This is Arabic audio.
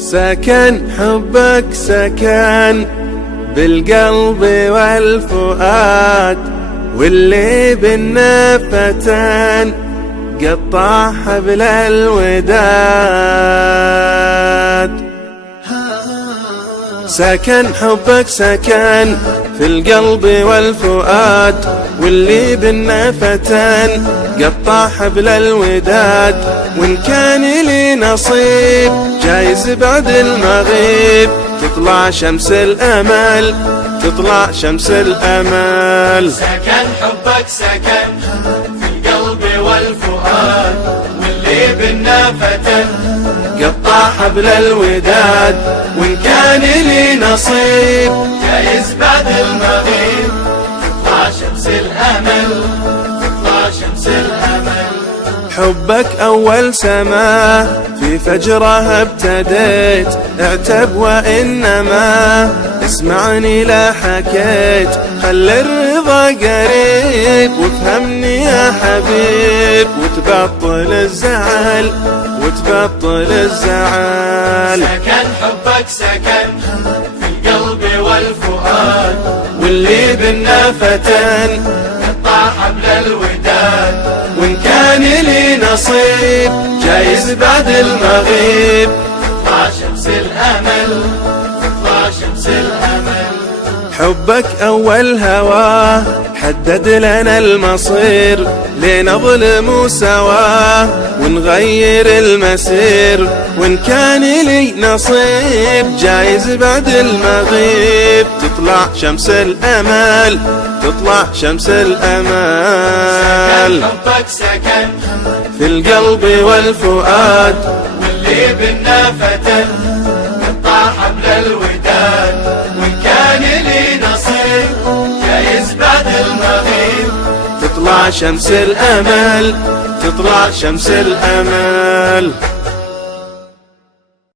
سكن حبك سكن بالقلب والفؤاد، واللي بينا فتن قطع حبل الوداد. سكن حبك سكن في القلب والفؤاد، واللي بينا فتن قطع حبل الوداد. وإن كان لي نصيب جايز بعد المغيب تطلع شمس الأمل، تطلع شمس الأمل. سكن حبك سكن في القلب والفؤاد، واللي بينا فتن قطع حبل الوداد. وإن كان لي نصيب جايز بعد المغيب تطلع شمس الأمل، تطلع شمس الأمل. حبك أول سما في فجرها ابتديت، اعتب وإنما اسمعني لا حكيت. خلي الرضا قريب وافهمني يا حبيب، وتبطل الزعل، وتبطل الزعل. سكن حبك سكن في القلب والفؤاد، واللي بينا فتن قطع حبل الوداد. وإن كان لي نصيب جايز بعد المغيب تطلع شمس الأمل، تطلع شمس الأمل. حبك أول هواه حدد لنا المصير، لنظلم سواه ونغير المسير. وإن كان لي نصيب جايز بعد المغيب تطلع شمس الأمل، تطلع شمس الأمل. سكن حبك سكن في القلب والفؤاد، واللي بينا فتن قطع حبل الوداد. وإن كان لي نصيب جايز بعد المغيب تطلع شمس الأمل، تطلع شمس الأمل.